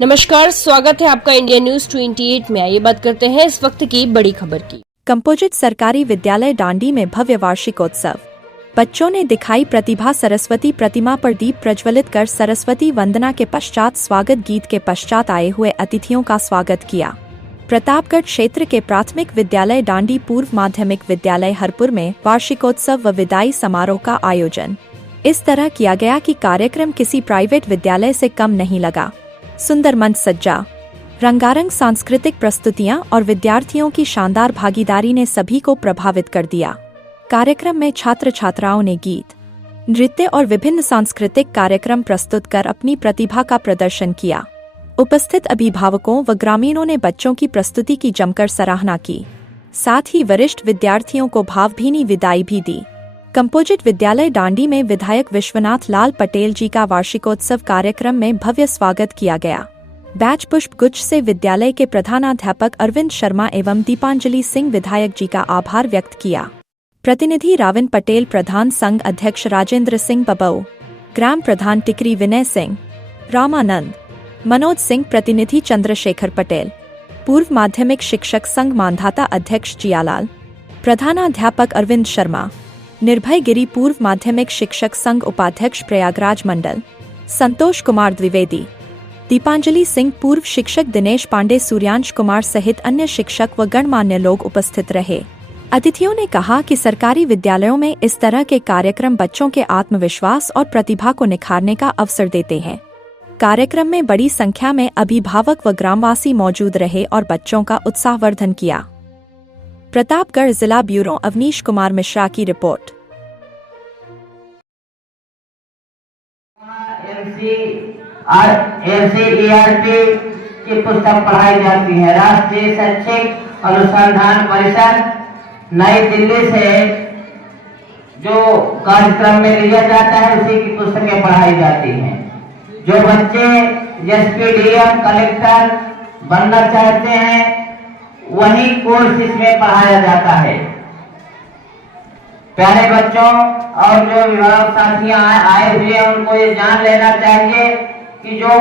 नमस्कार, स्वागत है आपका इंडिया न्यूज 28 में। आइए बात करते हैं इस वक्त की बड़ी खबर की। कंपोजिट सरकारी विद्यालय डांडी में भव्य वार्षिकोत्सव। बच्चों ने दिखाई प्रतिभा। सरस्वती प्रतिमा पर दीप प्रज्वलित कर सरस्वती वंदना के पश्चात स्वागत गीत के पश्चात आए हुए अतिथियों का स्वागत किया। प्रतापगढ़ क्षेत्र के प्राथमिक विद्यालय डांडी पूर्व माध्यमिक विद्यालय हरपुर में वार्षिकोत्सव व विदाई समारोह का आयोजन इस तरह किया गया कि कार्यक्रम किसी प्राइवेट विद्यालय से कम नहीं लगा। सुंदर मंच सज्जा, रंगारंग सांस्कृतिक प्रस्तुतियां और विद्यार्थियों की शानदार भागीदारी ने सभी को प्रभावित कर दिया। कार्यक्रम में छात्र छात्राओं ने गीत, नृत्य और विभिन्न सांस्कृतिक कार्यक्रम प्रस्तुत कर अपनी प्रतिभा का प्रदर्शन किया। उपस्थित अभिभावकों व ग्रामीणों ने बच्चों की प्रस्तुति की जमकर सराहना की। साथ ही वरिष्ठ विद्यार्थियों को भावभीनी विदाई भी दी। कंपोजिट विद्यालय डांडी में विधायक विश्वनाथ लाल पटेल जी का वार्षिकोत्सव कार्यक्रम में भव्य स्वागत किया गया। बैच पुष्प गुच्छ से विद्यालय के प्रधानाध्यापक अरविंद शर्मा एवं दीपांजलि सिंह विधायक जी का आभार व्यक्त किया। प्रतिनिधि राविन पटेल, प्रधान संघ अध्यक्ष राजेंद्र सिंह बबऊ, ग्राम प्रधान टिकरी विनय सिंह, रामानंद, मनोज सिंह, प्रतिनिधि चंद्रशेखर पटेल, पूर्व माध्यमिक शिक्षक संघ मांधाता अध्यक्ष जियालाल, प्रधानाध्यापक अरविंद शर्मा, निर्भय गिरी पूर्व माध्यमिक शिक्षक संघ उपाध्यक्ष प्रयागराज मंडल, संतोष कुमार द्विवेदी, दीपांजलि सिंह, पूर्व शिक्षक दिनेश पांडे, सूर्यांश कुमार सहित अन्य शिक्षक व गणमान्य लोग उपस्थित रहे। अतिथियों ने कहा कि सरकारी विद्यालयों में इस तरह के कार्यक्रम बच्चों के आत्मविश्वास और प्रतिभा को निखारने का अवसर देते हैं। कार्यक्रम में बड़ी संख्या में अभिभावक व ग्रामवासी मौजूद रहे और बच्चों का उत्साहवर्धन किया। प्रतापगढ़ जिला ब्यूरो अवनीश कुमार मिश्रा की रिपोर्ट। एनसीईआरटी की पुस्तक पढ़ाई जाती है। राष्ट्रीय शैक्षिक अनुसंधान परिषद नई दिल्ली से जो कार्यक्रम में लिया जाता है उसी की पुस्तकें पढ़ाई जाती हैं। जो बच्चे एसपीडीएम कलेक्टर बनना चाहते हैं वही कोर्स इसमें पढ़ाया जाता है। प्यारे बच्चों और जो विभाग साथियां आए हुए हैं उनको ये जान लेना चाहिए कि जो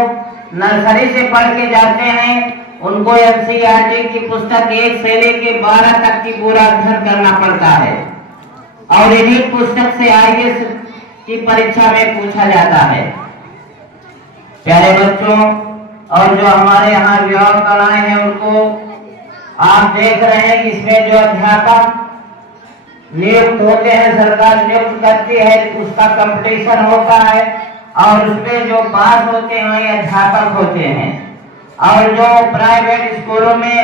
नर्सरी से पढ़ के जाते हैं उनको एनसीईआरटी की पुस्तक 1 से लेकर 12 तक की पूरा अध्ययन करना पड़ता है और इन्हीं पुस्तक से आईएएस की परीक्षा में पूछा जाता है। प्यारे बच्चों और जो हमारे यहाँ विभाग कलाएं हैं उनको आप देख रहे हैं कि इसमें जो अध्यापक नियुक्त होते हैं, सरकार नियुक्त करती है, उसका कंपटीशन होता है और उसमें जो पास होते हैं वही अध्यापक होते हैं। और जो प्राइवेट स्कूलों में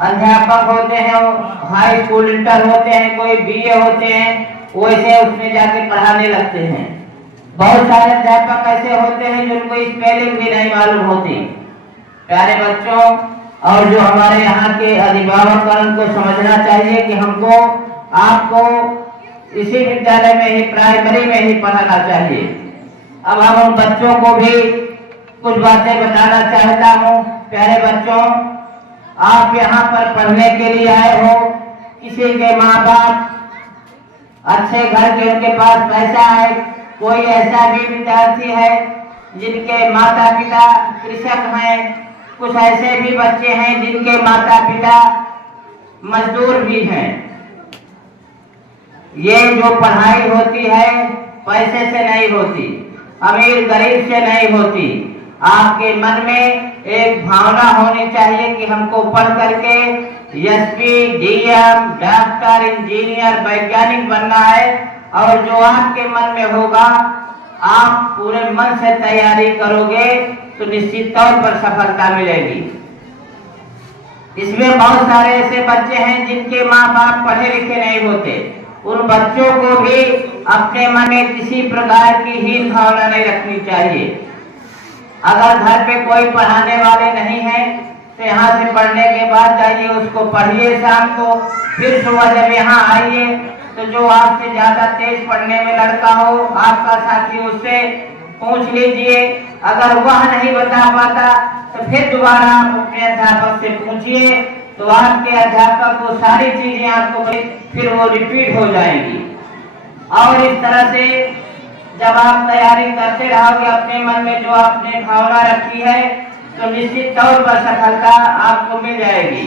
अध्यापक होते हैं वो हाई स्कूल इंटर होते हैं, कोई बीए होते हैं, वैसे उसमें जाके पढ़ाने लगते हैं। बहुत सारे अध्यापक ऐसे होते हैं जिनको स्पेलिंग भी नहीं मालूम होती। प्यारे बच्चों और जो हमारे यहाँ के अभिभावक को समझना चाहिए कि हमको आपको इसी विद्यालय में ही, प्राइमरी में ही पढ़ाना चाहिए। अब हम उन बच्चों को भी कुछ बातें बताना चाहता हूँ। प्यारे बच्चों, आप यहाँ पर पढ़ने के लिए आए हो, किसी के माँ बाप अच्छे घर के, उनके पास पैसा है, कोई ऐसा भी विद्यार्थी है जिनके माता पिता कृषक हैं, कुछ ऐसे भी बच्चे हैं जिनके माता पिता मजदूर भी हैं। ये जो पढ़ाई होती है पैसे से नहीं होती, अमीर गरीब से नहीं होती। आपके मन में एक भावना होनी चाहिए कि हमको पढ़ करके एसपी, डीएम, डॉक्टर, इंजीनियर, वैज्ञानिक बनना है। और जो आपके मन में होगा, आप पूरे मन से तैयारी करोगे तो निश्चित तौर पर सफलता मिलेगी। इसमें बहुत सारे ऐसे बच्चे हैं जिनके माँ बाप पढ़े लिखे नहीं होते। उन बच्चों को भी अपने मन में किसी प्रकार की हीन भावना नहीं रखनी चाहिए। अगर घर पे कोई पढ़ाने वाले नहीं है तो यहाँ से पढ़ने के बाद जाइए, उसको पढ़िए शाम को, फिर सुबह जब यहाँ आइए तो जो आपसे ज्यादा तेज पढ़ने में लड़का हो, आपका साथी, उससे पूछ लीजिए। अगर वह नहीं बता पाता तो फिर दोबारा आप अपने अध्यापक से पूछिए, तो आपके अध्यापक को सारी चीजें आपको फिर वो रिपीट हो जाएंगी। और इस तरह से जब आप तैयारी करते रहोगे, अपने मन में जो आपने भावना रखी है तो निश्चित तौर पर सफलता आपको मिल जाएगी।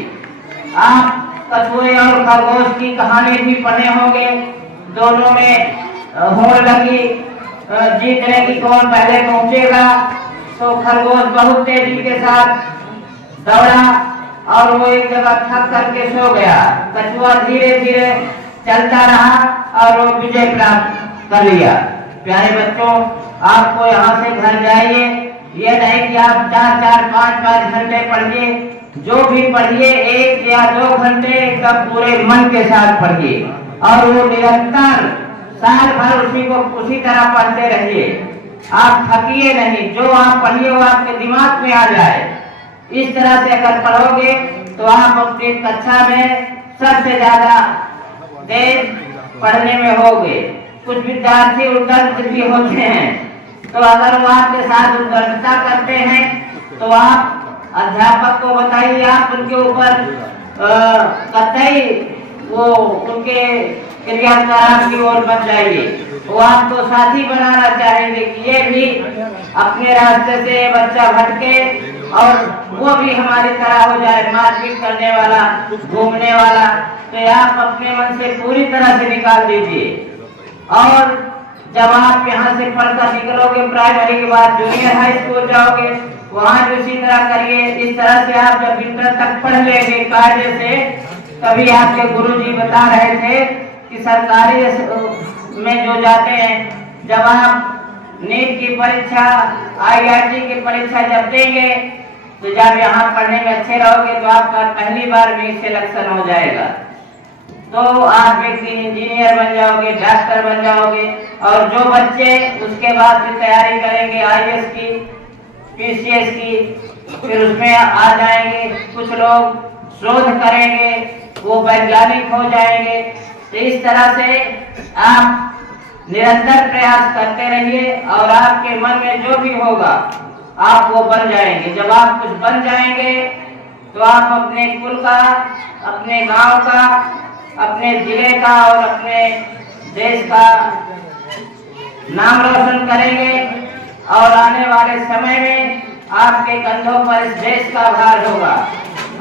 आप कछुए और खरगोश की कहानी भी पढ़े होंगे, दोनों में होड़ लगी जीतने की, कौन पहले पहुंचेगा। तो खरगोश बहुत तेजी के साथ दौड़ा और वो एक जगह थक करके सो गया। कछुआ धीरे धीरे चलता रहा और वो विजय प्राप्त कर लिया। प्यारे बच्चों, आपको यहाँ से घर जाइए, ये नहीं कि आप 4-4, 5-5 घंटे पढ़िए, जो भी पढ़िए 1 या 2 घंटे एकदम पूरे मन के साथ पढ़िए और वो निरंतर साल भर उसी को उसी तरह पढ़ते रहिए। आप थकिए नहीं, जो आप पढ़िए वो आपके दिमाग में आ जाए। इस तरह से अगर पढ़ोगे तो आप अपनी कक्षा में सबसे ज्यादा तेज पढ़ने में होगे। कुछ विद्यार्थी उद्दंड भी होते हैं, तो अगर वो आपके साथ उद्दंडता करते हैं तो आप अध्यापक को बताइए, आप उनके ऊपर कतई वो उनके क्रियाकलाप की ओर मत जाइए। वो आपको साथी बनाना चाहेंगे कि ये भी अपने रास्ते से बच्चा भटके और वो भी हमारी तरह हो जाए, मारपीट करने वाला, घूमने वाला। तो आप अपने मन से पूरी तरह से निकाल दीजिए। और जब आप यहाँ से पढ़कर निकलोगे, प्राइमरी के बाद जूनियर हाई स्कूल जाओगे, वहाँ भी उसी तरह करिए। इस तरह से आप जब इंटर तक पढ़ लेंगे कायदे से, तभी आपके गुरुजी बता रहे थे कि सरकारी में जो जाते हैं, जब आप नीट की परीक्षा, IIT की परीक्षा जब देंगे, तो जब यहाँ पढ़ने में अच्छे रहोगे तो आपका पहली बार में सिलेक्शन हो जाएगा। तो आप एक इंजीनियर बन जाओगे, डॉक्टर बन जाओगे। और जो बच्चे उसके बाद भी तैयारी करेंगे IAS की, PCS की, फिर उसमें आ जाएंगे। कुछ लोग शोध करेंगे, वो वैज्ञानिक हो जाएंगे। तो इस तरह से आप निरंतर प्रयास करते रहिए और आपके मन में जो भी होगा आप वो बन जाएंगे। जब आप कुछ बन जाएंगे तो आप अपने कुल का, अपने गांव का, अपने जिले का और अपने देश का नाम रोशन करेंगे और आने वाले समय में आपके कंधों पर इस देश का भार होगा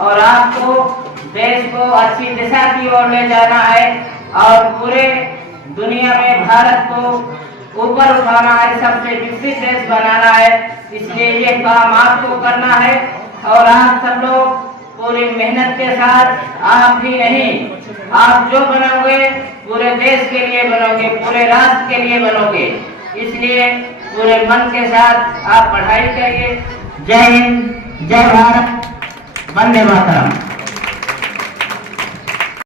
और आपको देश को अच्छी दिशा की ओर ले जाना है और पूरे दुनिया में भारत को ऊपर उठाना है, सबसे विकसित देश बनाना है। इसलिए ये काम आपको करना है और आप सब लोग पूरी मेहनत के साथ, आप ही नहीं, आप जो बनोगे पूरे देश के लिए बनोगे, पूरे राष्ट्र के लिए बनोगे। इसलिए पूरे मन के साथ आप पढ़ाई करिए। जय हिंद, जय भारत, वंदे मातरम।